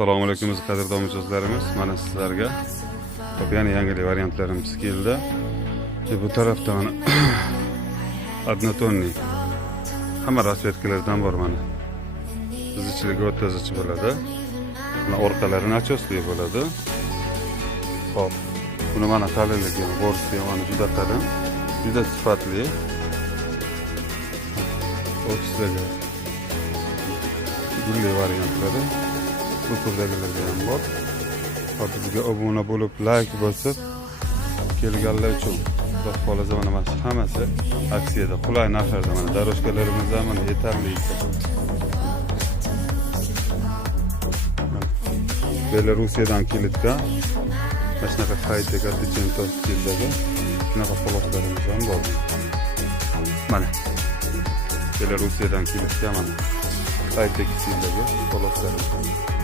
Assalomu alaykum qadrdon mijozlarimiz. Mana sizlarga yana yangi variantlarimiz keldi. Bu tarafda mana однотонный hamma rasvetkalardan bor mana. Zichliga o'ta zich bo'ladi. Mana orqalari nachosli bo'ladi. Xo'p, buni mana qalinligi, bo'rsi mana juda qalin, juda sifatli. O'tsidagi gulli variantlari bu turdagilarga ham bor. Bizga obuna bo'lib, like bosib kelganlar uchun Xudo xolasa mana hammasi aksiyada, qulay narxlarda mana doroshkalarimiz ham mana yetarlicha. Belorusiyadan kelgan mana shunaqa high-tech attention stildagi shunaqa poloslarimiz ham bor. Mana Belorusiyadan kelgan mana high-tech stildagi poloslarimiz.